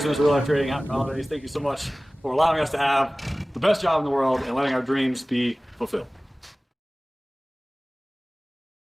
Christmas, real life trading, happy holidays. Thank you so much for allowing us to have the best job in the world and letting our dreams be fulfilled.